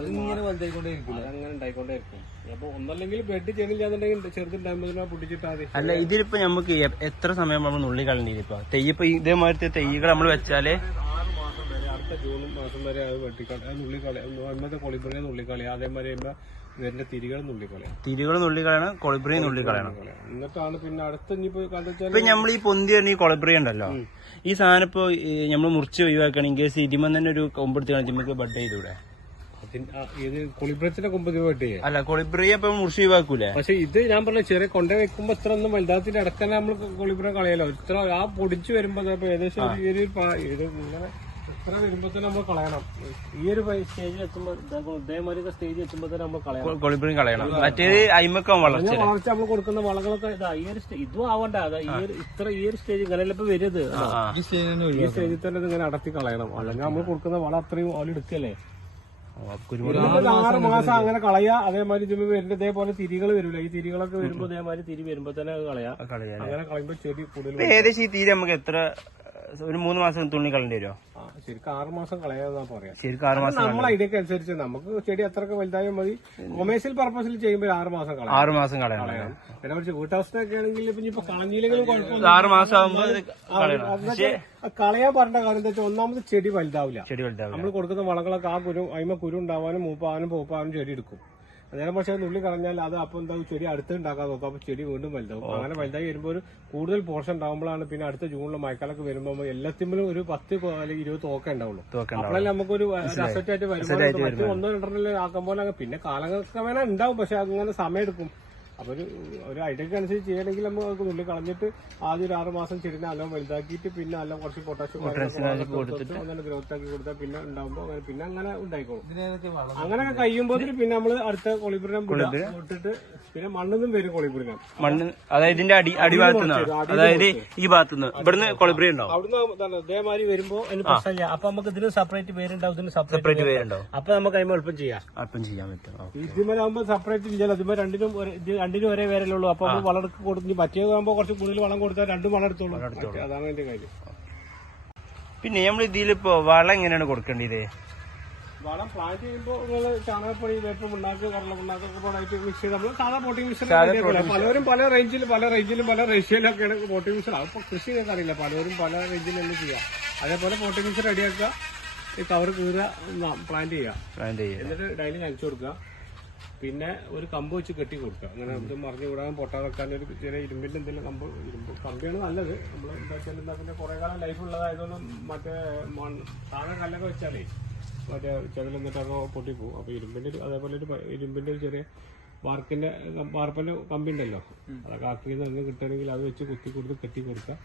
അതിങ്ങനെ വലുതായിക്കൊണ്ടേ ഇരിക്കില്ല അതങ്ങനെ ഉണ്ടായിക്കൊണ്ടേയിരിക്കും. അപ്പൊ ഒന്നല്ലെങ്കിൽ ബെഡ് ചെറുതുണ്ടാകുമ്പോൾ അല്ല ഇതിലിപ്പോ നമുക്ക് എത്ര സമയം നമ്മൾ നുള്ളി കളഞ്ഞില്ല ഇപ്പൊ? തെയ്യപ്പോ ഇതേമാതിരത്തെ തെയ്യകൾ നമ്മൾ വെച്ചാൽ ആറ് മാസം വരെ അടുത്ത ജൂൺ മാസം വരെ അത് വെട്ടിക്കളി അത് നുള്ളിക്കളി ഒന്നത്തെ കൊളിപ്പുറയെ നുള്ളിക്കളി അതേമാതിരി ഇവരുടെ തിരികൾ നുള്ളിക്കളയാണ്. തിരികൾ നുള്ളി കളയണം കൊളിബ്രി നുള്ളിക്കളയാണ്. കളയണം എന്നിട്ടാണ് പിന്നെ അടുത്ത ഇനിയിപ്പോ നമ്മൾ ഈ പൊന്തി തന്നെ ഈ കൊളിബ്രി ഉണ്ടല്ലോ ഈ സാധനം ഇപ്പൊ നമ്മൾ മുറിച്ച് ഒഴിവാക്കണെങ്കിൽ സിരിമൻ തന്നെ ഒരു കൊമ്പെടുത്ത് കാണിച്ച് ബഡ് ചെയ്തൂടെ? ഇത് കൊമ്പ് അല്ല കൊളിബ്രിയെ ഇപ്പൊ മുറിച്ച് ഒഴിവാക്കൂലേ പക്ഷെ ഇത് ഞാൻ പറഞ്ഞ ചെറിയ കൊണ്ട വെക്കുമ്പോ ഇത്ര ഒന്നും വലുതാത്തിന്റെ ഇടക്കന്നെ നമ്മൾ കൊളിബ്ര കളയാലോ. ഇത്ര ആ പൊടിച്ചു വരുമ്പോ ദേ ഇപ്പൊ ഏകദേശം ഒരു- ഇങ്ങനെ ഇത്ര വരുമ്പോ തന്നെ നമ്മൾ കളയണം. ഈ ഒരു സ്റ്റേജിൽ എത്തുമ്പോ ഇതേമാതിരി സ്റ്റേജിൽ എത്തുമ്പോ തന്നെ നമ്മൾ കളയണം. കൊളിബ്രി കളയണം. മറ്റേത് അയിമക്കം വളർച്ച വളർച്ച നമ്മൾ കൊടുക്കുന്ന വളങ്ങളൊക്കെ ഇതാ ഈ ഒരു ഇതും ആവണ്ട. ഈ ഒരു ഇത്ര ഈ ഒരു സ്റ്റേജ് ഇങ്ങനെയല്ല ഇപ്പൊ വരുന്നത് ഈ സ്റ്റേജിൽ തന്നെ ഈ സ്റ്റേജിൽ തന്നെ ഇത് ഇങ്ങനെ അടത്തി കളയണം. അല്ലെങ്കിൽ നമ്മൾ കൊടുക്കുന്ന വളം അത്രയും എടുക്കല്ലേ? എന്നിട്ട് ആറ് മാസം അങ്ങനെ കളയാ. അതേമാതിരി ഇതിന് വരുന്ന ഇതേപോലെ തിരികൾ വരില്ല ഈ തിരികളൊക്കെ വരുമ്പോ ഇതേമാതിരി തിരി വരുമ്പോ തന്നെ അത് കളയാ കളയാ അങ്ങനെ കളയുമ്പോ ചെടി കൂടുതൽ ഏകദേശം ഈ തീരെ നമുക്ക് എത്ര ഒരു മൂന്ന് മാസം തുണി കളയേണ്ടി വരുമോ ആ, ശരിക്കും ആറ് മാസം കളയാന്നാ പറയാ. ശരിക്കും ആറ് മാസം നമ്മളെ ഐഡിയക്ക് അനുസരിച്ച് നമുക്ക് ചെടി അത്രയ്ക്ക് വലുതായാൽ മതി. കൊമേഴ്സ്യൽ പർപ്പസിൽ ചെയ്യുമ്പോൾ ആറ് മാസം കളയാം ആറ് മാസം കളയണം. പിന്നെ കുറച്ച് വീട്ടാവസ്ഥയൊക്കെ ആണെങ്കിൽ ഇപ്പൊ കളഞ്ഞില്ലെങ്കിലും കുഴപ്പമില്ല ആറ് മാസം ആകുമ്പോൾ കളയാൻ പറഞ്ഞ കാര്യം എന്താ വെച്ചാൽ ഒന്നാമത് ചെടി വലുതാവില്ല. ചെടി വലുതാവില്ല. നമ്മൾ കൊടുക്കുന്ന വളങ്ങളൊക്കെ ആ കുരു അതിമ കുരു ഉണ്ടാവാനും മൂപ്പാവാനും പൂപ്പാവാനും ചെടി എടുക്കും. നേരം പക്ഷേ നുള്ളി കളഞ്ഞാൽ അത് അപ്പം എന്താ ചെടി അടുത്ത് ഉണ്ടാക്കാൻ നോക്കും അപ്പൊ ചെടി വീണ്ടും വലുതാവും. അങ്ങനെ വലുതായി വരുമ്പോൾ ഒരു കൂടുതൽ പോർഷൻ ഉണ്ടാകുമ്പോഴാണ് പിന്നെ അടുത്ത ജൂണിലും മഴക്കാലൊക്കെ വരുമ്പോൾ എല്ലാത്തിലും ഒരു പത്ത് അല്ലെങ്കിൽ ഇരുപത് തോക്ക ഉണ്ടാവുള്ളൂ. അപ്പോഴല്ലേ നമുക്കൊരു അസറ്റായിട്ട് വരുമ്പോൾ മറ്റു ഒന്നോ രണ്ടോ ആക്കുമ്പോൾ പിന്നെ വേണേ ഉണ്ടാവും. പക്ഷെ അങ്ങനെ സമയം എടുക്കും. അപ്പൊ ഒരു ഒരു ഐഡിയക്ക് അനുസരിച്ച് ചെയ്യണമെങ്കിൽ നമുക്ക് നുള്ളി കളഞ്ഞിട്ട് ആദ്യം ഒരു ആറ് മാസം ചെടിനെ നല്ല വലുതാക്കിയിട്ട് പിന്നെ അല്ല കുറച്ച് പൊട്ടാഷ്യം അങ്ങനെ ഗ്രോത്ത് ആക്കി കൊടുത്താൽ പിന്നെ ഉണ്ടാവുമ്പോൾ അങ്ങനെ പിന്നെ അങ്ങനെ ഉണ്ടായിക്കോളും. അങ്ങനെ കഴിയുമ്പോൾ പിന്നെ നമ്മൾ അടുത്ത കൊളിപുരം ഇട്ടിട്ട് പിന്നെ മണ്ണൊന്നും വരും കൊളിപുരം. മണ്ണ് അതായത് ഇതിന്റെ അടി അടിഭാഗത്തു നിന്നാണ് അതായത് ഈ ഭാഗത്തു നിന്ന് ഇവിടുന്ന് കൊളിബ്രി ഉണ്ടാവും അവിടുന്ന് ഇതേമാതിരി വരുമ്പോ അതിന് പ്രശ്നമില്ല. അപ്പൊ നമുക്ക് ഇതിന് സെപ്പറേറ്റ് പേരുണ്ടാവും. ഇതിന് സെപ്പറേറ്റ് പേരുണ്ടാവും. അപ്പൊ നമുക്ക് അതിന് എളുപ്പം ചെയ്യാം. അല്പം ചെയ്യാൻ പറ്റും. ഇതിന്മേലാകുമ്പോ സെപ്പറേറ്റ് ചെയ്യാൻ അതിന്മേൽ രണ്ടിനും രണ്ടിനും ഒരേ പേരല്ലുള്ളൂ അപ്പൊ വളർക്ക് കൊടുത്തു മറ്റേതാകുമ്പോ കുറച്ച് കൂടുതൽ വളം കൊടുത്താൽ രണ്ടും വളം എടുത്തോളൂ. അതാണ് എന്റെ കാര്യം. പിന്നെ നമ്മൾ ഇതിലിപ്പോ വളം എങ്ങനെയാണ് കൊടുക്കേണ്ടത്? വളം പ്ലാൻ ചെയ്യുമ്പോൾ നിങ്ങൾ ചാണകപ്പൊടി വേപ്പ് പിണ്ണാക്ക് കടല പിണ്ണാക്കൊക്കെ പാടായിട്ട് മിക്സ് ചെയ്ത് നമ്മൾ സാധാ പോട്ടിംഗ് മിക്സർ പലരും പല റേഞ്ചിൽ പല റേഞ്ചിലും പല റേഷ്യയിലൊക്കെയാണ് പോട്ടിംഗ് മിക്സർ ആവും കൃഷി ചെയ്യാൻ അറിയില്ല. പലരും പല റേഞ്ചിൽ തന്നെ ചെയ്യാം. അതേപോലെ പോട്ടിംഗ് മിക്സർ റെഡിയാക്കുക ഈ കവർ കീറുക പ്ലാന്റ് ചെയ്യുക. പ്ലാന്റ് ചെയ്യുക. എന്നിട്ട് ഡൈലി നനച്ചു കൊടുക്കുക. പിന്നെ ഒരു കമ്പ് വെച്ച് കെട്ടി കൊടുക്കുക. അങ്ങനെ ഇത് മറിഞ്ഞു വിടാൻ പൊട്ടാതെ വെക്കാൻ ഒരു ചെറിയ ഇരുമ്പിന്റെ എന്തെങ്കിലും കമ്പ് ഇരുമ്പ് കമ്പിയാണ് നല്ലത്. നമ്മൾ എന്താ വെച്ചാൽ എന്താ പിന്നെ കുറെ കാലം ലൈഫ് ഉള്ളതായതുകൊണ്ട് മറ്റേ മണ്ണ് താഴെ കല്ലൊക്കെ വെച്ചാലേ മറ്റേ പൊട്ടി പൊട്ടിപ്പോവും അപ്പൊ ഇരുമ്പിന്റെ ഒരു അതേപോലെ ഒരു ഇരുമ്പിന്റെ ഒരു ചെറിയ വാർക്കിന്റെ വാർപ്പിന്റെ കമ്പി ഉണ്ടല്ലോ. അതൊക്കെ ആക്കി നിന്ന് കിട്ടണമെങ്കിൽ അത് വെച്ച് കുത്തി കൊടുത്ത് കെട്ടി കൊടുക്കുക.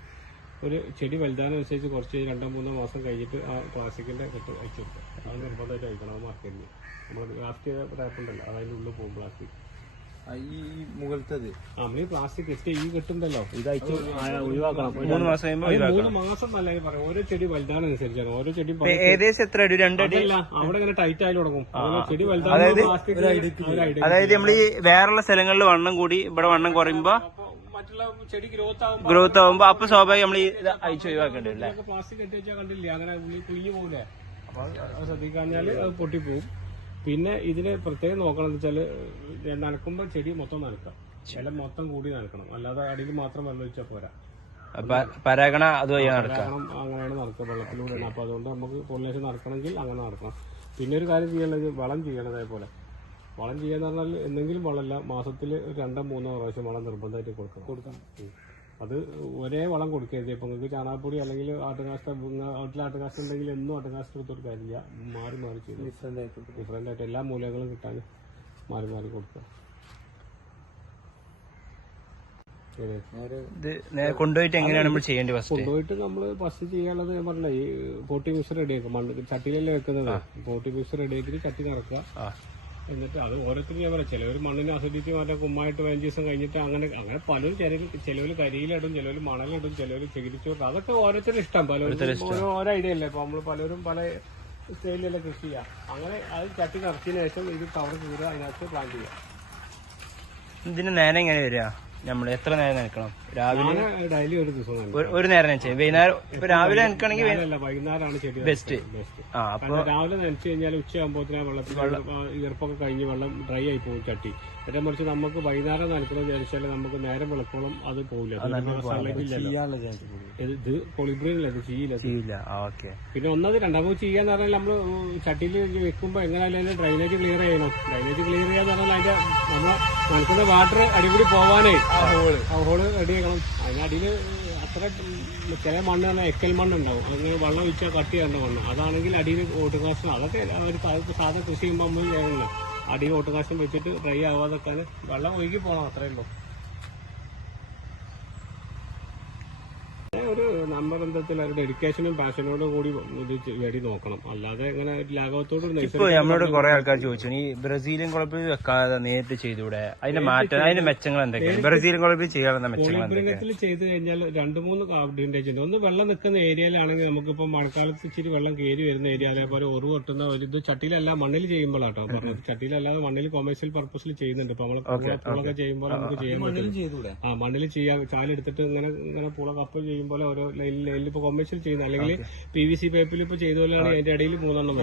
ഒരു ചെടി വലുതാനനുസരിച്ച് കുറച്ച് രണ്ടോ മൂന്നോ മാസം കഴിഞ്ഞിട്ട് ആ പ്ലാസ്റ്റിക്കിന്റെ കെട്ട് അയച്ചു കൊടുക്കുക. അത് നിർബന്ധമായിട്ട് അയക്കണം മാർക്കറ്റിൽ മാർക്കറ്റിന് നമ്മൾ ഗ്രാഫ്റ്റ് ചെയ്ത റാപ്പ് ഉണ്ടല്ലോ അത് അതിന്റെ ഉള്ളിൽ പോകും പ്ലാസ്റ്റിക് ആ, ഈ ഈ മുകളിലത്തത് നമ്മൾ ഈ പ്ലാസ്റ്റിക് ഈ കെട്ടുണ്ടല്ലോ. ഇത് അയച്ച് ഒഴിവാക്കണം. മൂന്ന് മാസം മൂന്ന് മാസം നല്ല പറയാം. ഓരോ ചെടി വലുതാനനുസരിച്ചാണ് ഓരോ ചെടി ഏകദേശം എത്ര അടി? രണ്ടടി അവിടെ ഇങ്ങനെ ടൈറ്റ് ആയി തുടങ്ങും. ചെടി അതായത് നമ്മൾ ഈ വേറെയുള്ള സ്ഥലങ്ങളിൽ വണ്ണം കൂടി ഇവിടെ വണ്ണം കുറയുമ്പോ മറ്റുള്ള ചെടി ഗ്രോത്ത് ആകുമ്പോൾ ഗ്രോത്ത് അപ്പൊ സ്വാഭാവികം നമ്മൾ ഇത് അയച്ചു ഒഴിവാക്കേണ്ടി വരും അല്ലേ? പ്ലാസ്റ്റിക് കെട്ടി വെച്ചാൽ കണ്ടില്ലേ? അങ്ങനെ പോകില്ലേ അപ്പൊ അത് പൊട്ടിപ്പോവും. പിന്നെ ഇതിന് പ്രത്യേകം നോക്കണം എന്ന് വെച്ചാൽ നനക്കുമ്പോൾ ചെടി മൊത്തം നനക്കാം. ചില മൊത്തം കൂടി നനക്കണം. അല്ലാതെ അടിയിൽ മാത്രം വെള്ളം ഒഴിച്ചാൽ പോരാ. പരാഗണ അതുവഴി നടക്കാം അങ്ങനെയാണ് നടക്കുക. വെള്ളത്തിലൂടെയാണ്. അപ്പൊ അതുകൊണ്ട് നമുക്ക് പോളിനേഷൻ നടക്കണമെങ്കിൽ അങ്ങനെ നടക്കണം. പിന്നെ ഒരു കാര്യം ചെയ്യേണ്ടത് വളം ചെയ്യണം അതേപോലെ വളം ചെയ്യാന്ന് പറഞ്ഞാൽ എന്തെങ്കിലും വളമല്ല. മാസത്തിൽ രണ്ടോ മൂന്നോ പ്രാവശ്യം വളം നിർബന്ധമായിട്ട് കൊടുക്കണം. കൊടുക്കണം. അത് ഒരേ വളം കൊടുക്കരുത്. ഇപ്പൊ നിങ്ങൾക്ക് ചാണകപ്പൊടി അല്ലെങ്കിൽ ആട്ടുകാഷ്ട വീട്ടിൽ ആട്ടുകാഷ്ട ഉണ്ടെങ്കിൽ എന്നും ആട്ടുകാഷ്ട എടുത്തൊരു കാര്യമില്ല മാറി മാറി ചെയ്തു. ഡിഫറെന്റ് ആയിട്ട് ഡിഫറെന്റ് ആയിട്ട് എല്ലാ മൂലകളും കിട്ടാൻ മാറി മാറി കൊടുക്കുക. കൊണ്ടുപോയിട്ട് എങ്ങനെയാണ് നമ്മൾ കൊണ്ടുപോയിട്ട് നമ്മൾ ഫസ്റ്റ് ചെയ്യാനുള്ളത് ഞാൻ പറഞ്ഞ ഈ പോട്ടി മിക്സ് റെഡിയാക്കും മണ്ണ് ചട്ടിയിലല്ലേ വെക്കുന്നത്? പോട്ടി മിക്സ് റെഡിയാക്കി ചട്ടി നിറക്കുക. ആ. എന്നിട്ട് അത് ഓരോരുത്തരും ഞാൻ പറയാം. ചിലവർ മണ്ണിനെ ആസ്വദിച്ച് മാറ്റാൻ കുമ്മായിട്ട് പതിനഞ്ച് ദിവസം കഴിഞ്ഞിട്ട് അങ്ങനെ അങ്ങനെ പലരും ചിലർ ചിലവർ കരിയിലിടും ചിലവർ മണലിടും ചിലവർ ചകിരിച്ചോട്ട് അതൊക്കെ ഓരോരുത്തരും ഇഷ്ടം. പലരും ഓരോ ഓരോ ഐഡിയ അല്ലേ? ഇപ്പൊ നമ്മൾ പലരും പല സ്റ്റൈലിലല്ലേ കൃഷി ചെയ്യാം. അങ്ങനെ അത് ചട്ടി നിറച്ചതിന് ശേഷം ഇത് കവർ കീറുക അതിനകത്ത് പ്ലാന്റ് ചെയ്യാം. ഇതിന് നേരം എങ്ങനെ വരിക? നമ്മൾ എത്ര നേരം നിൽക്കണം? രാവിലെ ഡെയിലി ഒരു ദിവസം. ഒരു- നേരം നനച്ചാൽ വൈകുന്നേരം ഇപ്പൊ രാവിലെ നനക്കണെങ്കിൽ വൈകുന്നേരമാണ് ചെടി ബെസ്റ്റ് ആ അപ്പൊ രാവിലെ നനച്ചു കഴിഞ്ഞാൽ ഉച്ചയാകുമ്പോഴത്തേന് വെള്ളത്തിൽ ഈർപ്പൊക്കെ കഴിഞ്ഞ് വെള്ളം ഡ്രൈ ആയി പോകും ചട്ടി. നേരെ മറിച്ച് നമുക്ക് വൈകുന്നേരം നനക്കണമെന്ന് വിചാരിച്ചാൽ നമുക്ക് നേരം വിളക്കോളും അത് പോകില്ല ഇത് ഇത് പൊളിബ്രീനില്ല ഇത് ചെയ്യില്ല പിന്നെ ഒന്നത് രണ്ടാമത് ചെയ്യാന്ന് പറഞ്ഞാൽ നമ്മൾ ചട്ടിയിൽ വെക്കുമ്പോൾ എങ്ങനെയാലും അതിന്റെ ഡ്രൈനേജ് ക്ലിയർ ചെയ്യണം. ഡ്രൈനേജ് ക്ലിയർ ചെയ്യാന്ന് പറഞ്ഞാൽ അതിന്റെ നമ്മൾ നനക്കുന്ന വാട്ടർ അടിപൊളി പോവാനേ ആ ഹോൾ റെഡി ആക്കണം അതിനടിയിൽ അത്ര ചില മണ്ണ് പറഞ്ഞാൽ എക്കൽ മണ്ണ് ഉണ്ടാവും അങ്ങനെ വെള്ളം ഒഴിച്ചാൽ കട്ടി ചെയ്യേണ്ട മണ്ണ്. അതാണെങ്കിൽ അടിയിൽ ഓട്ടുകാശം അതൊക്കെ അവർ സാധാരണ കൃഷി ചെയ്യുമ്പോൾ നമ്മൾ ചെയ്യണല്ലോ അടിയിൽ ഓട്ടുകാശം വെച്ചിട്ട് ഡ്രൈ ആവാതൊക്കെ വെള്ളം ഒഴുകി പോകണം അത്രേ ഉള്ളൂ ഒരു നമ്പർ എന്താ അവരുടെ ഡെഡിക്കേഷനും പാഷനോടും കൂടി ഇത് ചെടി നോക്കണം. അല്ലാതെ ഇങ്ങനെ ലാഘവത്തോട് ഇപ്പൊ നമ്മളോട് കുറെ ആൾക്കാർ ചോദിച്ചു ഈ ബ്രസീലിയൻ കുഴപ്പം വെക്കാതെ നേരിട്ട് ചെയ്തൂടെ അതിന്റെ മാറ്റം അതിന്റെ മെച്ചങ്ങൾ എന്തൊക്കെയാണ് ബ്രസീലിയൻ കുഴപ്പം ചെയ്യാനുള്ള മെച്ചങ്ങൾ എന്തൊക്കെയാണ് ചെയ്ത് കഴിഞ്ഞാൽ രണ്ട് മൂന്ന് അഡ്വാന്റേജ് ഉണ്ട്. ഒന്ന് വെള്ളം നിൽക്കുന്ന ഏരിയയിലാണെങ്കിൽ നമുക്കിപ്പോൾ മഴക്കാലത്ത് ഇച്ചിരി വെള്ളം കയറി വരുന്ന ഏരിയ അതേപോലെ ഉറവ് കൊട്ടുന്ന ഒരു ഇത് ചട്ടിയിലല്ല മണ്ണിൽ ചെയ്യുമ്പോഴാട്ടോ പറഞ്ഞത്. ചട്ടിയിലല്ലാതെ മണ്ണിൽ കൊമേഴ്സ്യൽ പർപ്പസിൽ ചെയ്യുന്നുണ്ട്. ഇപ്പൊ നമ്മൾ പുളൊക്കെ ചെയ്യുമ്പോൾ നമുക്ക് ചെയ്യാൻ ആ മണ്ണിൽ ചെയ്യാൻ ചാലെടുത്തിട്ട് ഇങ്ങനെ ഇങ്ങനെ പുള കപ്പ് ചെയ്യുമ്പോൾ ഓരോ ഇപ്പൊ കൊമേഴ്സ്യൽ ചെയ്യുന്ന അല്ലെങ്കിൽ പി വി സി പൈപ്പിൽ ഇപ്പൊ ചെയ്ത പോലെയാണ് അതിന്റെ ഇടയിൽ മൂന്നെണ്ണം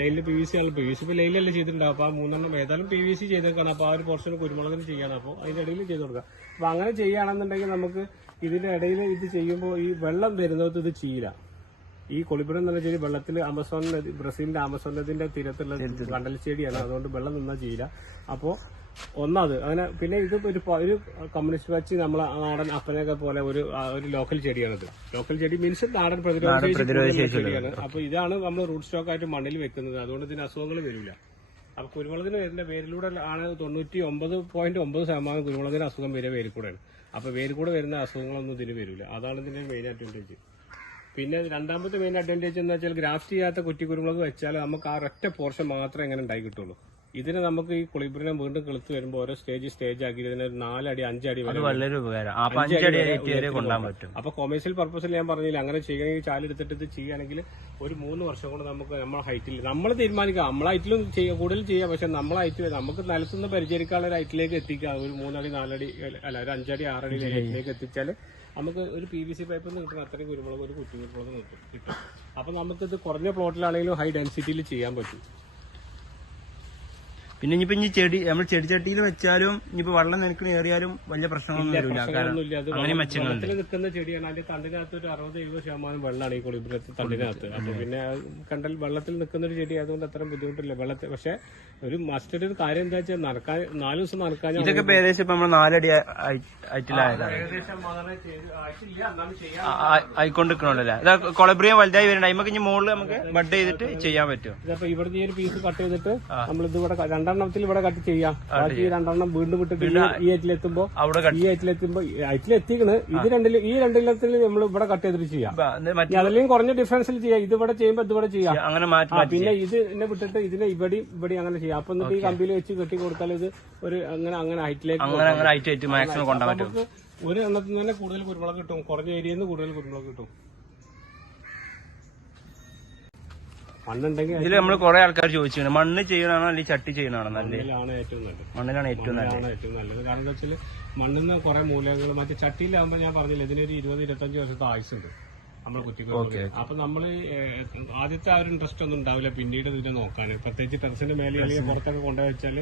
ലൈനിൽ പി വി സി ആണ്. പി വി സി ഇപ്പൊ ലൈനിലല്ലേ ചെയ്തിട്ടുണ്ടാവും അപ്പൊ ആ മൂന്നെണ്ണം ഏതായാലും പി വി സി ചെയ്തേക്കാണ്. അപ്പൊ ആ ഒരു പോർഷൻ കുരുമുളകിന് ചെയ്യാണ് അപ്പോൾ അതിന്റെ ഇടയിൽ ചെയ്ത് കൊടുക്കുക. അപ്പൊ അങ്ങനെ ചെയ്യുകയാണെന്നുണ്ടെങ്കിൽ നമുക്ക് ഇതിന്റെ ഇടയിൽ ഇത് ചെയ്യുമ്പോൾ ഈ വെള്ളം വരുന്നത് ഇത് ചീല ഈ കൊളിപ്പുരം എന്ന് പറഞ്ഞാൽ വെള്ളത്തിൽ ആമസോൺ ബ്രസീലിന്റെ ആമസോൺ നദിന്റെ തീരത്തുള്ള കണ്ടൽ ചെടിയാണ് അതുകൊണ്ട് വെള്ളം നിന്നാൽ ചെയ്യില്ല അപ്പോ ഒന്നത് അങ്ങനെ പിന്നെ ഇത് ഒരു ഒരു കമ്മ്യൂണിസ്റ്റ് വെച്ച് നമ്മളെ നാടൻ അപ്പനൊക്കെ പോലെ ഒരു ഒരു ലോക്കൽ ചെടിയാണിത്. ലോക്കൽ ചെടി മീൻസ് നാടൻ പ്രതിരോധ ചെടിയാണ്. അപ്പൊ ഇതാണ് നമ്മൾ റൂട്ട് സ്റ്റോക്ക് ആയിട്ട് മണ്ണിൽ വെക്കുന്നത്. അതുകൊണ്ട് ഇതിന് അസുഖങ്ങൾ വരില്ല. അപ്പൊ കുരുമുളകിന് വരുന്ന വേരിലൂടെ ആണ് തൊണ്ണൂറ്റി ഒമ്പത് പോയിന്റ് ഒമ്പത് ശതമാനം കുരുമുളകിന് അസുഖം വരെ വേരിൽ കൂടെയാണ് അപ്പൊ വേരിൽ കൂടെ വരുന്ന അസുഖങ്ങളൊന്നും ഇതിന് വരില്ല. അതാണ് ഇതിന്റെ മെയിൻ അഡ്വാന്റേജ് പിന്നെ രണ്ടാമത്തെ മെയിൻ അഡ്വാന്റേജ് എന്ന് വെച്ചാൽ ഗ്രാഫ്റ്റ് ചെയ്യാത്ത കുറ്റി കുരുമുളക് വെച്ചാൽ നമുക്ക് ആ ഒറ്റ പോർഷൻ മാത്രമേ എങ്ങനെ ഉണ്ടായി കിട്ടുള്ളൂ. ഇതിന് നമുക്ക് ഈ കുളിബിനെ വീണ്ടും കിളുത്ത് വരുമ്പോൾ ഓരോ സ്റ്റേജ് സ്റ്റേജ് ആക്കി ഇതിന് ഒരു നാലടി അഞ്ചടി വരെ വളരെ ഉപകാരം. ആ അപ്പൊ അഞ്ചടി ഏറ്റി വരെ കൊണ്ടാൻ പറ്റും. അപ്പൊ കൊമേഴ്സ്യൽ പർപ്പസിൽ ഞാൻ പറഞ്ഞില്ല അങ്ങനെ ചെയ്യണമെങ്കിൽ ചാലെടുത്തിട്ട് ഇത് ചെയ്യുകയാണെങ്കിൽ ഒരു മൂന്ന് വർഷം കൊണ്ട് നമുക്ക് നമ്മളെ ഹൈറ്റിൽ നമ്മൾ തീരുമാനിക്കാം. നമ്മളെ ഹൈറ്റിലും ചെയ്യാം കൂടുതൽ ചെയ്യാം. പക്ഷെ നമ്മളെ ഹൈറ്റ് നമുക്ക് നിലത്തുനിന്ന് പരിചരിക്കാനുള്ള ഒരു ഹൈറ്റിലേക്ക് എത്തിക്കാം. ഒരു മൂന്നടി നാലടി അല്ല ഒരു അഞ്ചടി ആറടി ഹൈറ്റിലേക്ക് എത്തിച്ചാൽ നമുക്ക് ഒരു പി വി സി പൈപ്പിൽ നിന്ന് കിട്ടുന്ന അത്രയും കുരുമുളക് ഒരു കുറ്റി കുരുമുളക് കിട്ടും. കിട്ടും അപ്പൊ നമുക്കിത് കുറഞ്ഞ പ്ലോട്ടിലാണെങ്കിലും ഹൈ ഡെൻസിറ്റിയിൽ ചെയ്യാൻ പറ്റും. പിന്നെ ഇനിയിപ്പോ ഇനി ചെടി നമ്മൾ ചെടി ചട്ടിയിൽ വെച്ചാലും ഇനിയിപ്പോ വെള്ളം നിനക്കണ ഏറിയാലും വലിയ പ്രശ്നമൊന്നും വരില്ല കാരണം അങ്ങനെ മെച്ചങ്ങളുണ്ട് നിൽക്കുന്ന ചെടിയാണ്. അതിന്റെ തണ്ടിനകത്ത് ഒരു അറുപത് എഴുപത് ശതമാനം വെള്ളമാണ് ഈ കൊളിബ്രത്ത് തണ്ടിനകത്ത്. അപ്പൊ പിന്നെ കണ്ടൽ വെള്ളത്തിൽ നിൽക്കുന്ന ഒരു ചെടി ആയതുകൊണ്ട് അത്ര ബുദ്ധിമുട്ടില്ല. വെള്ളത്തിൽ പക്ഷെ ഒരു മസ്റ്റഡ് ഒരു കാര്യം എന്താ വെച്ചാൽ നടക്കാൻ നാല് ദിവസം നടക്കാൻ ഇതൊക്കെ ഏകദേശം ഇപ്പൊ നമ്മൾ നാലടി ആയിക്കൊണ്ടിരിക്കണല്ലേ കൊളബ്രിയം വലുതായി വരുന്നുണ്ട്. അതിമൊക്കെ ഇനി മുകളിൽ നമുക്ക് ബഡ് ചെയ്തിട്ട് ചെയ്യാൻ പറ്റും. ഇതപ്പോ ഇവിടെ ഈ ഒരു പീസ് കട്ട് ചെയ്തിട്ട് നമ്മൾ ഇതുവിടെ ഇവിടെ ക- രണ്ടെണ്ണത്തിൽ ഇവിടെ കട്ട് ചെയ്യാം. ബാക്കി രണ്ടെണ്ണം വീണ്ടും വിട്ടിട്ട് ഈ- ഐറ്റിലെത്തുമ്പോ ഈ ഐറ്റിലെത്തുമ്പോ ഐറ്റിലെത്തിക്കണ്. ഇത് രണ്ടിലും ഈ രണ്ടിലത്തിൽ നമ്മൾ ഇവിടെ കട്ട് ചെയ്തിട്ട് ചെയ്യാം. അതിലും കുറഞ്ഞ ഡിഫറൻസിൽ ചെയ്യാം. ഇത് ഇവിടെ ചെയ്യുമ്പോ ഇത് ഇവിടെ ചെയ്യാം. അങ്ങനെ പിന്നെ ഇത് എന്നെ വിട്ടിട്ട് ഇതിനെ ഇവിടെ ഇവിടെ അങ്ങനെ ചെയ്യാം. അപ്പൊ എന്നിട്ട് ഈ കമ്പിയിൽ വെച്ച് കെട്ടി കൊടുത്താൽ ഇത് ഒരു അങ്ങനെ അങ്ങനെ ഹൈറ്റിലേക്ക് അങ്ങനെ അങ്ങനെ ഹൈറ്റ് മാക്സിമം പറ്റും. ഒരു എണ്ണത്തിൽ തന്നെ കൂടുതൽ കുരുമുളക് കിട്ടും. കുറഞ്ഞ ഏരിയയിൽ നിന്ന് കൂടുതൽ കുരുമുളക് കിട്ടും. മണ്ണുണ്ടെങ്കിൽ ഇതിൽ നമ്മൾ കുറെ ആൾക്കാർ ചോദിച്ചു മണ്ണ് ചെയ്യണാണോ അല്ലെങ്കിൽ ചട്ടി ചെയ്യണാണോ നല്ലത്? അതിലാണ് ഏറ്റവും നല്ലത്. മണ്ണിലാണ് ഏറ്റവും നല്ലത്. ആണ് ഏറ്റവും നല്ലത്. കാരണം എന്താ വെച്ചാൽ മണ്ണിൽ നിന്ന് കുറെ മൂലകങ്ങൾ മറ്റേ ചട്ടിയിലാകുമ്പോൾ ഞാൻ പറഞ്ഞില്ല ഇതിനൊരു ഇരുപത് ഇരുപത്തഞ്ച് വർഷത്തെ ആയുസുണ്ട് നമ്മൾ കുറ്റിക്ക് അപ്പൊ നമ്മൾ ആദ്യത്തെ ആ ഒരു ഇൻട്രസ്റ്റ് ഒന്നും ഉണ്ടാവില്ല. പിന്നീട് ഇതിനെ നോക്കാൻ പ്രത്യേകിച്ച് ടെറസിന്റെ മേലെ അല്ലെങ്കിൽ പുറത്തൊക്കെ കൊണ്ടുപോയി വെച്ചാൽ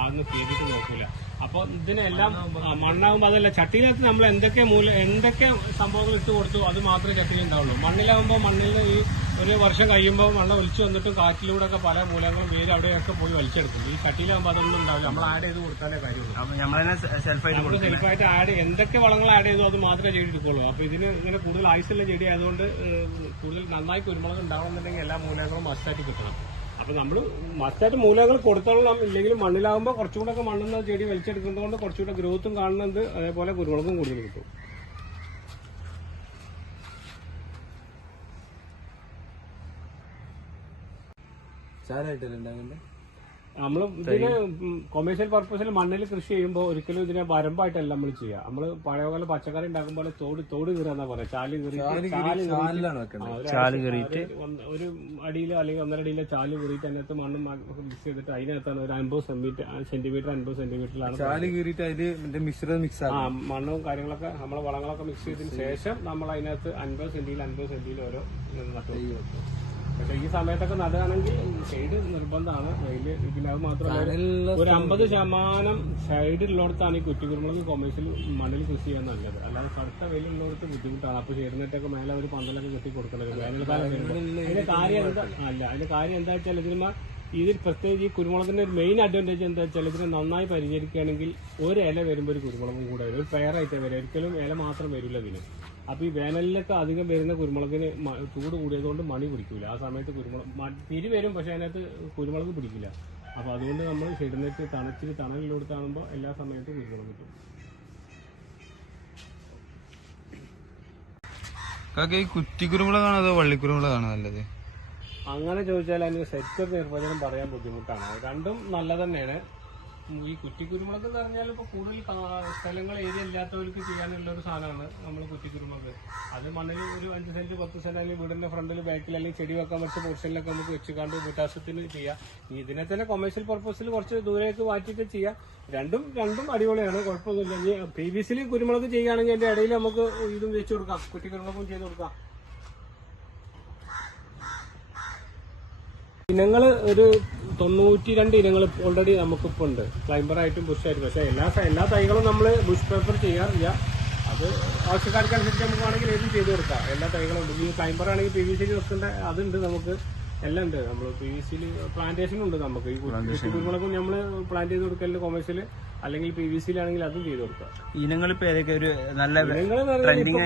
ആന്ന് കയറിയിട്ട് നോക്കൂല. അപ്പൊ ഇതിനെല്ലാം മണ്ണാകുമ്പോ മണ്ണാകുമ്പോൾ അതല്ല ചട്ടിയിലകത്ത് നമ്മൾ എന്തൊക്കെ മൂല എന്തൊക്കെ സംഭവങ്ങൾ ഇട്ട് കൊടുത്തു അത് മാത്രമേ ചട്ടിയിൽ ഉണ്ടാവുള്ളൂ മണ്ണിലാകുമ്പോൾ മണ്ണിൽ ഈ ഒരു വർഷം കഴിയുമ്പോൾ വെള്ളം ഒലിച്ചു വന്നിട്ട് കാറ്റിലൂടെ ഒക്കെ പല മൂലങ്ങളും വേര് അവിടെയൊക്കെ പോയി വലിച്ചെടുക്കും ഈ കട്ടിലാകുമ്പോൾ അതൊന്നും ഉണ്ടാവില്ല. നമ്മൾ ആഡ് ചെയ്ത് കൊടുത്താലേ കാര്യമുള്ളൂ. സെൽഫായിട്ട് ആഡ് എന്തൊക്കെ വളങ്ങൾ ആഡ് ചെയ്തോ അത് മാത്രമേ ചെടി എടുക്കുള്ളൂ അപ്പൊ ഇതിന് ഇങ്ങനെ കൂടുതൽ ആയുസുള്ള ചെടി ആയതുകൊണ്ട് കൂടുതൽ നന്നായി കുരുമുളക് ഉണ്ടാവണമെന്നുണ്ടെങ്കിൽ എല്ലാ മൂലങ്ങളും മസ്റ്റായിട്ട് കിട്ടണം. അപ്പൊ നമ്മൾ മസ്റ്റായിട്ട് മൂലങ്ങൾ കൊടുത്തോളാം ഇല്ലെങ്കിലും മണ്ണിലാകുമ്പോൾ കുറച്ചുകൂടെ ഒക്കെ മണ്ണിൽ നിന്ന് ചെടി വലിച്ചെടുക്കുന്നതുകൊണ്ട് കുറച്ചുകൂടെ ഗ്രോത്തും കാണുന്നുണ്ട്. അതേപോലെ കുരുമുളകും കൂടുതൽ കിട്ടും. ഉണ്ടാകുന്നത് നമ്മൾ ഇതിന് കൊമേഴ്സ്യൽ പർപ്പസിൽ മണ്ണിൽ കൃഷി ചെയ്യുമ്പോൾ ഒരിക്കലും ഇതിനെ വരമ്പായിട്ടല്ല നമ്മൾ ചെയ്യുക. നമ്മൾ പഴയ പോലെ പച്ചക്കറി ഉണ്ടാക്കുമ്പോൾ തോട് തോട് കീറാന്നാ പറയാ ചാൽ കീറി ചാൽ ഒരു ചാൽ കീറിയിട്ട് ഒരു അടിയിലോ അല്ലെങ്കിൽ ഒന്നര അടിയിലോ ചാൽ കീറിയിട്ട് അതിനകത്ത് മണ്ണ് മിക്സ് ചെയ്തിട്ട് അതിനകത്താണ് ഒരു അമ്പത് സെന്റിമീറ്റർ സെന്റിമീറ്റർ അൻപത് സെന്റിമീറ്ററിലാണ് ചാൽ കീറിയിട്ട് മറ്റേ മിശ്രിതം മിക്സ് ആ മണ്ണും കാര്യങ്ങളൊക്കെ നമ്മളെ വളങ്ങളൊക്കെ മിക്സ് ചെയ്തതിന് ശേഷം നമ്മൾ അതിനകത്ത് അൻപത് സെന്റിയിൽ അൻപത് സെന്റിയിൽ ഓരോ നട്ടു വെക്കും. പക്ഷെ ഈ സമയത്തൊക്കെ നടുകയാണെങ്കിൽ ഷെയ്ഡ് നിർബന്ധമാണ്. വെയിൽ പിന്നെ അത് മാത്രമല്ല ഒരു അമ്പത് ശതമാനം ഷെയ്ഡ് ഉള്ളിടത്താണ് ഈ കുറ്റിക്കുരുമുളക് കൊമേഴ്ഷ്യൽ മണ്ണിൽ കൃഷി ചെയ്യാൻ നല്ലത്. അല്ലാതെ കടുത്ത വെയിലുള്ളവർക്ക് ബുദ്ധിമുട്ടാണ്. അപ്പൊ ഷെയ്ഡിനൊക്കെ മേലെ ഒരു പന്തലൊക്കെ കെട്ടി കൊടുക്കണത്. വേനൽക്കാലം അതിന്റെ കാര്യം എന്താ അല്ല അതിന്റെ കാര്യം എന്താ വെച്ചാൽ ഇതിന് ഇതിൽ പ്രത്യേകിച്ച് ഈ കുരുമുളകിന്റെ ഒരു മെയിൻ അഡ്വാന്റേജ് എന്താ വെച്ചാൽ ഇതിനെ നന്നായി പരിചരിക്കുകയാണെങ്കിൽ ഒരു ഇല വരുമ്പോൾ ഒരു കുരുമുളകും കൂടെ വരും. ഒരു പെയറായിട്ട് വരും. ഒരിക്കലും ഇല മാത്രം വരില്ല ഇതിന്. അപ്പൊ ഈ വേനലിലൊക്കെ അധികം വരുന്ന കുരുമുളകിന് ചൂട് കൂടിയതുകൊണ്ട് മണി പിടിക്കൂല. ആ സമയത്ത് കുരുമുളക് തിരി വരും പക്ഷെ അതിനകത്ത് കുരുമുളക് പിടിക്കില്ല. അപ്പൊ അതുകൊണ്ട് നമ്മൾ ഷെഡിനെറ്റ് തണലിൽ തണലിലോടുത്താകുമ്പോൾ എല്ലാ സമയത്തും കുരുമുളക് കിട്ടും. കാക്ക ഈ കുറ്റിക്കുരുമുളകാണോ അതോ വള്ളിക്കുരുമുളകാണോ നല്ലത്? അങ്ങനെ ചോദിച്ചാൽ അതിന് സെറ്റ് നിർവചനം പറയാൻ ബുദ്ധിമുട്ടാണ്. രണ്ടും നല്ല തന്നെയാണ്. ഈ കുറ്റിക്കുരുമുളക് എന്ന് പറഞ്ഞാൽ ഇപ്പോൾ കൂടുതൽ സ്ഥലങ്ങൾ ഏരിയ ഇല്ലാത്തവർക്ക് ചെയ്യാനുള്ള ഒരു സാധനമാണ് നമ്മൾ കുറ്റിക്കുരുമുളക്. അത് മണ്ണിൽ ഒരു അഞ്ച് സെന്റ് പത്ത് സെന്റ് അല്ലെങ്കിൽ വീടിന്റെ ഫ്രണ്ടിൽ ബാക്കിൽ അല്ലെങ്കിൽ ചെടി വെക്കാൻ പറ്റിയ പോർഷനിലൊക്കെ നമുക്ക് വെച്ചുകൊണ്ട് വ്യത്യാസത്തിന് ചെയ്യാം. ഇതിനെ തന്നെ കൊമേഴ്ഷ്യൽ പർപ്പസിൽ കുറച്ച് ദൂരേക്ക് മാറ്റിയിട്ട് ചെയ്യാം. രണ്ടും രണ്ടും അടിപൊളിയാണ് കുഴപ്പമൊന്നുമില്ല. ഇനി പി വി സിയിൽ കുരുമുളക് ചെയ്യുകയാണെങ്കിൽ അതിന്റെ ഇടയിൽ നമുക്ക് ഇതും വെച്ച് കൊടുക്കാം കുറ്റിക്കുരുമുളകും ചെയ്ത് കൊടുക്കാം. ഇനങ്ങൾ ഒരു തൊണ്ണൂറ്റി രണ്ട് ഇനങ്ങൾ ഓൾറെഡി നമുക്കിപ്പോൾ ഉണ്ട് ക്ലൈംബറായിട്ടും ബുഷ് ആയിട്ടും. പക്ഷേ എല്ലാ എല്ലാ തൈകളും നമ്മൾ ബുഷ് പേപ്പർ ചെയ്യാറില്ല. അത് ആവശ്യക്കാർക്കനുസരിച്ച് നമുക്ക് വേണമെങ്കിൽ ഏതും ചെയ്ത് കൊടുക്കാം. എല്ലാ തൈകളും ഉണ്ട്. ഈ ക്ലൈംബർ ആണെങ്കിൽ പി വി സി വെക്കേണ്ട അതുണ്ട് നമുക്ക്. എല്ലാം ഉണ്ട്. നമ്മൾ പി വി സിയിൽ പ്ലാന്റേഷൻ ഉണ്ട് നമുക്ക്. ഈ കുരുമുളകും നമ്മൾ പ്ലാന്റ് ചെയ്ത് കൊടുക്കല്ലേ കൊമേഴ്സ്യൽ അല്ലെങ്കിൽ പി വി സിയിലാണെങ്കിൽ അതും ചെയ്ത് കൊടുക്കാം. ഇനങ്ങൾ ഇപ്പൊ ഏതൊക്കെ ഒരു നല്ല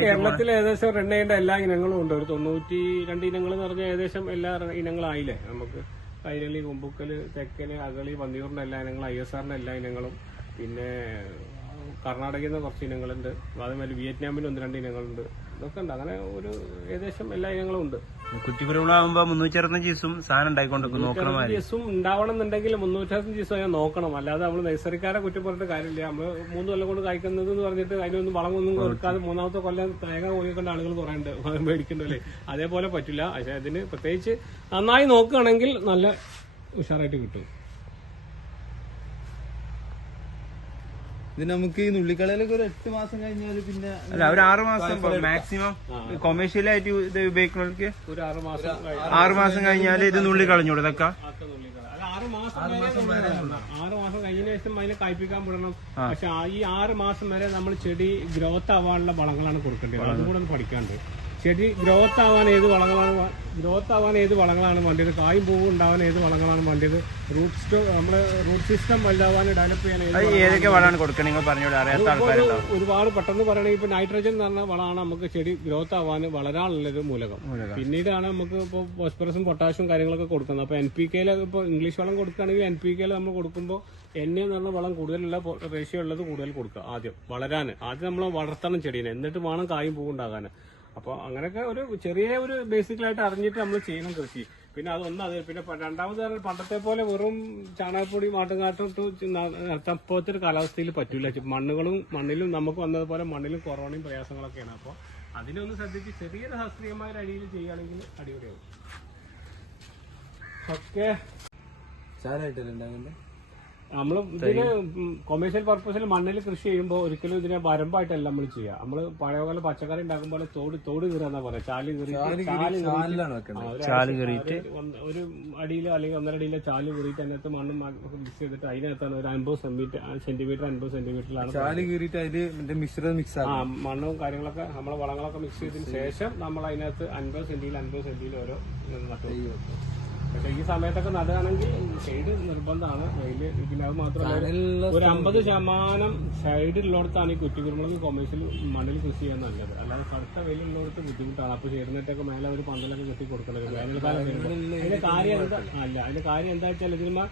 കേരളത്തിൽ ഏകദേശം റൺ ചെയ്യേണ്ട എല്ലാ ഇനങ്ങളും ഉണ്ട്. ഒരു തൊണ്ണൂറ്റി രണ്ട് ഇനങ്ങൾ എന്ന് പറഞ്ഞാൽ ഏകദേശം എല്ലാ ഇനങ്ങളായില്ലേ? നമുക്ക് കൈരളി കുമ്പുക്കൽ തെക്കൽ അകളി പന്നിയൂറിന്റെ എല്ലാ ഇനങ്ങളും ഐ എസ് ആറിന്റെ എല്ലാ ഇനങ്ങളും പിന്നെ കർണാടകയിൽ നിന്ന് കുറച്ച് ഇനങ്ങളുണ്ട്. അതേമാതിരി വിയറ്റ്നാമിൽ ഒന്ന് രണ്ട് ഇനങ്ങളുണ്ട്. ഇതൊക്കെ ഉണ്ട്. അങ്ങനെ ഒരു ഏകദേശം എല്ലാ ഇനങ്ങളും ഉണ്ട്. കുറ്റിക്കുരുമുളകാകുമ്പോ മുന്നൂറ്റി അറുപത്തഞ്ച് ദിവസം സാധനം ഉണ്ടായിക്കൊണ്ടിരിക്കും നോക്കണം ദിവസവും ഉണ്ടാവണം എന്നുണ്ടെങ്കിൽ മുന്നൂറ്ററുപത്തഞ്ച് ദിവസം ഞാൻ നോക്കണം. അല്ലാതെ നമ്മൾ നഴ്സറിക്കാരെ കുറ്റം പറഞ്ഞിട്ട് കാര്യമില്ല. നമ്മൾ മൂന്ന് കൊല്ലം കൊണ്ട് കഴിക്കുന്നത് എന്ന് പറഞ്ഞിട്ട് അതിനൊന്നും വളമൊന്നും കൊടുക്കാതെ മൂന്നാമത്തെ കൊല്ലം തേങ്ങ കോഴിക്കേണ്ട ആളുകൾ കുറയുണ്ട് മേടിക്കണ്ടല്ലേ അതേപോലെ പറ്റില്ല. പക്ഷെ അതിന് പ്രത്യേകിച്ച് നന്നായി നോക്കുകയാണെങ്കിൽ നല്ല ഉഷാറായിട്ട് കിട്ടും. ഇത് നമുക്ക് ഈ നുള്ളിക്കളയിലൊക്കെ ഒരു എട്ട് മാസം കഴിഞ്ഞാൽ പിന്നെ അല്ല ഒരു ആറ് മാസം മാക്സിമം കൊമേഴ്ഷ്യലായിട്ട് ഇത് ഉപയോഗിക്കുന്നവർക്ക് ഒരു ആറ് മാസം ആറ് മാസം കഴിഞ്ഞാൽ ഇത് നുള്ളി കളഞ്ഞൂടെ ഇതൊക്കെ? ആറ് മാസം വരെ ആറ് മാസം കഴിഞ്ഞതിന് ശേഷം അതിനെ കായ്പിക്കാൻ വിടണം. പക്ഷെ ഈ ആറ് മാസം വരെ നമ്മൾ ചെടി ഗ്രോത്ത് ആവാനുള്ള വളങ്ങളാണ് കൊടുക്കേണ്ടത്. അതും കൂടെ ഒന്ന് പഠിക്കാണ്ട്. ചെടി ഗ്രോത്ത് ആവാൻ ഏത് വളങ്ങളാണ് ഗ്രോത്ത് ആവാൻ ഏത് വളങ്ങളാണ് വേണ്ടത് കായും പൂവും ഉണ്ടാവാൻ ഏത് വളങ്ങളാണ് വേണ്ടത് റൂട്ട് സ്റ്റോ നമ്മൾ റൂട്ട് സിസ്റ്റം വലുതാവാൻ ഡെവലപ്പ് ചെയ്യാൻ ഏതൊക്കെ വളമാണ് അറിയാത്ത ആൾക്കാരുണ്ടാവും ഒരുപാട് പെട്ടെന്ന് പറയണെങ്കിൽ ഇപ്പൊ നൈട്രജൻ എന്ന് പറഞ്ഞ വളമാണ് നമുക്ക് ചെടി ഗ്രോത്ത് ആവാൻ വളരാനുള്ളൊരു മൂലകം. പിന്നീടാണ് നമുക്ക് ഇപ്പോൾ ഫോസ്ഫറസും പൊട്ടാഷ്യം കാര്യങ്ങളൊക്കെ കൊടുക്കുന്നത്. അപ്പൊ എൻ പി കെയിൽ ഇപ്പോൾ ഇംഗ്ലീഷ് വളം കൊടുക്കുകയാണെങ്കിൽ എൻ പി കെയിൽ നമ്മൾ കൊടുക്കുമ്പോൾ എന്നെ എന്ന് പറഞ്ഞ വളം കൂടുതലുള്ള റേഷ്യോ ഉള്ളത് കൂടുതൽ കൊടുക്കുക ആദ്യം. വളരാൻ. ആദ്യം നമ്മൾ വളർത്തണം ചെടീനെ. എന്നിട്ട് വേണം കായും പൂവും ഉണ്ടാകാൻ. അപ്പോൾ അങ്ങനെയൊക്കെ ഒരു ചെറിയ ഒരു ബേസിക്കലായിട്ട് അറിഞ്ഞിട്ട് നമ്മൾ ചെയ്യണം കൃഷി. പിന്നെ അതൊന്നും അത് പിന്നെ രണ്ടാമത് പറഞ്ഞാൽ പണ്ടത്തെ പോലെ വെറും ചാണകപ്പൊടി മാട്ടുകാട്ടും തപ്പോഴത്തെ ഒരു കാലാവസ്ഥയിൽ പറ്റൂല. മണ്ണുകളും മണ്ണിലും നമുക്ക് വന്നതുപോലെ മണ്ണിലും കൊറോണയും പ്രയാസങ്ങളൊക്കെയാണ്. അപ്പോൾ അതിനൊന്ന് ശ്രദ്ധിച്ച് ചെറിയൊരു ശാസ്ത്രീയമായ ഒരു അടിയിൽ ചെയ്യുകയാണെങ്കിൽ അടിപൊളിയാവും. ഓക്കെ. ചാരായിട്ടല്ലേ ഉണ്ടാകുന്നത് നമ്മൾ ഇതിന് കൊമേഴ്സ്യൽ പർപ്പസിൽ മണ്ണിൽ കൃഷി ചെയ്യുമ്പോൾ ഒരിക്കലും ഇതിനെ വരമ്പായിട്ടല്ല നമ്മൾ ചെയ്യുക നമ്മൾ പഴയ പോലെ പച്ചക്കറി ഉണ്ടാക്കുമ്പോൾ തോട് തോട് കീറാന്നാ പറയാ. ചാൽ കീറി ചാൽ ചാൽ കീറിയിട്ട് ഒരു അടിയിലോ അല്ലെങ്കിൽ ഒന്നര അടിയിലോ ചാൽ കീറിയിട്ട് അതിനകത്ത് മണ്ണും മിക്സ് ചെയ്തിട്ട് അതിനകത്താണ് ഒരു അൻപത് സെന്റിമീറ്റർ സെന്റിമീറ്റർ അൻപത് സെന്റിമീറ്ററിലാണ് ചാൽ കീറിയിട്ട് മറ്റേ മിശ്രിതം മിക്സ് ആ മണ്ണും കാര്യങ്ങളൊക്കെ നമ്മളെ വളങ്ങളൊക്കെ മിക്സ് ചെയ്തതിന് ശേഷം നമ്മൾ അതിനകത്ത് അൻപത് സെന്റിയിൽ അൻപത് സെന്റിയിൽ ഓരോ നട്ടു. പക്ഷെ ഈ സമയത്തൊക്കെ നടുകയാണെങ്കിൽ ഷെയ്ഡ് നിർബന്ധമാണ്. വെയിൽ പിന്നെ അത് മാത്രമല്ല ഒരു അമ്പത് ശതമാനം ഷെയ്ഡ് ഉള്ളിടത്താണ് ഈ കുറ്റിക്കുരുമുളക് കൊമേഴ്ഷ്യൽ മണ്ണിൽ കൃഷി ചെയ്യാൻ നല്ലത്. അല്ലാതെ കടുത്ത വെയിലുള്ളവർക്ക് ബുദ്ധിമുട്ടാണ്. അപ്പൊ ഷെയ്ഡിനൊക്കെ മേലെ ഒരു പന്തലൊക്കെ കെട്ടി കൊടുക്കണത്. വേനൽക്കാലം വരുമ്പോൾ അതിന്റെ കാര്യം എന്താ അല്ല അതിന്റെ കാര്യം എന്താ വെച്ചാൽ ഇതിന്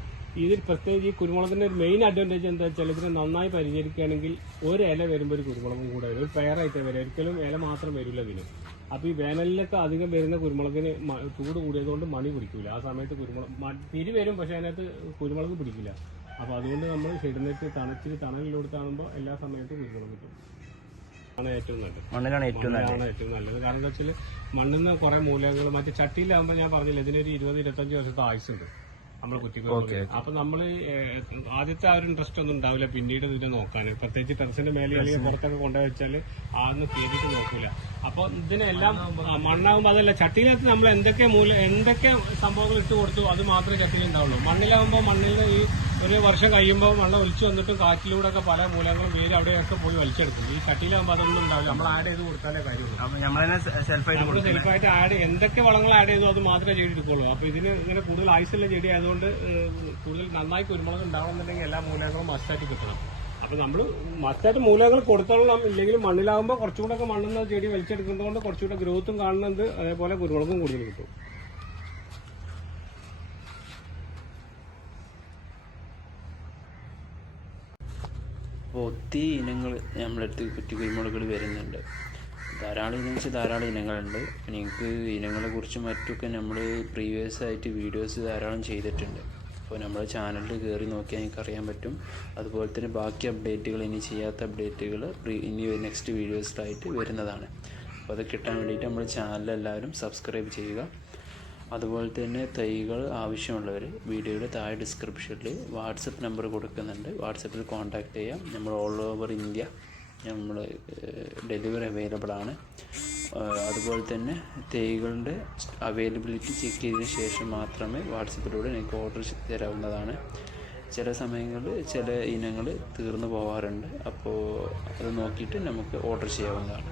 ഇതിൽ പ്രത്യേകിച്ച് ഈ കുരുമുളകിന്റെ ഒരു മെയിൻ അഡ്വാന്റേജ് എന്താ വെച്ചാൽ ഇതിനെ നന്നായി പരിചരിക്കുകയാണെങ്കിൽ ഒരു ഇല വരുമ്പോൾ ഒരു കുരുമുളകും കൂടെ വരും. ഒരു പെയറായിട്ട് വരും. ഒരിക്കലും ഇല മാത്രം വരില്ല ഇതിന്. അപ്പോൾ ഈ വേനലിലൊക്കെ അധികം വരുന്ന കുരുമുളകിന് ചൂട് കൂടിയതുകൊണ്ട് മണി പിടിക്കില്ല ആ സമയത്ത് കുരുമുളക് തിരി വരും പക്ഷേ അതിനകത്ത് കുരുമുളക് പിടിക്കില്ല. അപ്പോൾ അതുകൊണ്ട് നമ്മൾ ഷെഡിനേറ്റ് തണലിൽ തണലിലൂടെത്താകുമ്പോൾ എല്ലാ സമയത്തും കുരുമുളക് കിട്ടും. ആണ് ഏറ്റവും നല്ലത്. മണ്ണിലാണ് ഏറ്റവും നല്ലത്. ഏറ്റവും നല്ലത്. കാരണം എന്താ വെച്ചാൽ മണ്ണിൽ നിന്ന് കുറെ മൂലകങ്ങൾ മറ്റേ ചട്ടിയിലാകുമ്പോൾ ഞാൻ പറഞ്ഞില്ല ഇതിനൊരു ഇരുപത് ഇരുപത്തഞ്ച് വർഷത്തെ ആയുസുണ്ട് നമ്മൾ കുറ്റിക്കുരുമുളക് അപ്പൊ നമ്മൾ ആദ്യത്തെ ആ ഒരു ഇൻട്രസ്റ്റ് ഒന്നും ഉണ്ടാവില്ല. പിന്നീട് ഇതിനെ നോക്കാൻ പ്രത്യേകിച്ച് ടെറസിന്റെ മേലെ അല്ലെങ്കിൽ പുറത്തൊക്കെ കൊണ്ടുപോയി വെച്ചാൽ ആന്ന് കയറിയിട്ട് നോക്കൂല. അപ്പൊ ഇതിനെല്ലാം മണ്ണാകുമ്പോ മണ്ണാകുമ്പോൾ അതല്ല ചട്ടിയിലകത്ത് നമ്മൾ എന്തൊക്കെ മൂല എന്തൊക്കെ സംഭവങ്ങൾ ഇട്ട് കൊടുത്തു അത് മാത്രമേ ചട്ടിയിൽ ഉണ്ടാവുള്ളൂ മണ്ണിലാകുമ്പോൾ മണ്ണിൽ ഈ ഒരു വർഷം കഴിയുമ്പോൾ വെള്ളം ഒലിച്ചു വന്നിട്ട് കാറ്റിലൂടെ ഒക്കെ പല മൂലങ്ങളും വേര് അവിടെയൊക്കെ പോയി വലിച്ചെടുക്കും ഈ കട്ടിലാകുമ്പോൾ അതൊന്നും ഉണ്ടാവില്ല. നമ്മൾ ആഡ് ചെയ്ത് കൊടുത്താലേ കാര്യമുള്ളൂ. സെൽഫായിട്ട് ആഡ് എന്തൊക്കെ വളങ്ങൾ ആഡ് ചെയ്തോ അത് മാത്രമേ ചെടി എടുക്കുള്ളൂ അപ്പൊ ഇതിന് ഇങ്ങനെ കൂടുതൽ ആയുസുള്ള ചെടി ആയതുകൊണ്ട് കൂടുതൽ നന്നായി കുരുമുളക് ഉണ്ടാവണമെന്നുണ്ടെങ്കിൽ എല്ലാ മൂലങ്ങളും മസ്റ്റായിട്ട് കിട്ടണം. അപ്പൊ നമ്മൾ മസ്റ്റായിട്ട് മൂലകങ്ങൾ കൊടുത്തോളാം ഇല്ലെങ്കിൽ മണ്ണിലാകുമ്പോൾ കുറച്ചുകൂടെ ഒക്കെ മണ്ണിൽ നിന്ന് ചെടി വലിച്ചെടുക്കുന്നതുകൊണ്ട് കുറച്ചുകൂടെ ഗ്രോത്തും കാണുന്നുണ്ട്. അതേപോലെ കുരുമുളകും കൂടുതൽ കിട്ടും. അപ്പോൾ ഒത്തിരി ഇനങ്ങൾ നമ്മളടുത്ത് കുറ്റി കുരുമുളകൾ വരുന്നുണ്ട്. ധാരാളം ഇനം വെച്ചാൽ ധാരാളം ഇനങ്ങളുണ്ട്. നിങ്ങൾക്ക് ഇനങ്ങളെ കുറിച്ചും മറ്റൊക്കെ നമ്മൾ പ്രീവിയസ് ആയിട്ട് വീഡിയോസ് ധാരാളം ചെയ്തിട്ടുണ്ട്. അപ്പോൾ നമ്മുടെ ചാനലിൽ കയറി നോക്കിയാൽ നിങ്ങൾക്ക് അറിയാൻ പറ്റും. അതുപോലെ തന്നെ ബാക്കി അപ്ഡേറ്റുകൾ ഇനി ചെയ്യാത്ത അപ്ഡേറ്റുകൾ ഇനി നെക്സ്റ്റ് വീഡിയോസിലായിട്ട് വരുന്നതാണ്. അപ്പോൾ അത് കിട്ടാൻ വേണ്ടിയിട്ട് നമ്മുടെ ചാനൽ എല്ലാവരും സബ്സ്ക്രൈബ് ചെയ്യുക. അതുപോലെ തന്നെ തൈകൾ ആവശ്യമുള്ളവർ വീഡിയോയുടെ താഴെ ഡിസ്ക്രിപ്ഷനിൽ വാട്സപ്പ് നമ്പർ കൊടുക്കുന്നുണ്ട്. വാട്സപ്പിൽ കോൺടാക്റ്റ് ചെയ്യാം. നമ്മൾ ഓൾ ഓവർ ഇന്ത്യ നമ്മൾ ഡെലിവറി അവൈലബിൾ ആണ്. അതുപോലെ തന്നെ തൈകളുടെ അവൈലബിലിറ്റി ചെക്ക് ചെയ്തതിന് ശേഷം മാത്രമേ വാട്സപ്പിലൂടെ നിങ്ങൾക്ക് ഓർഡർ തരാവുന്നതാണ്. ചില സമയങ്ങളിൽ ചില ഇനങ്ങൾ തീർന്നു പോകാറുണ്ട് അപ്പോൾ അത് നോക്കിയിട്ട് നമുക്ക് ഓർഡർ ചെയ്യാവുന്നതാണ്.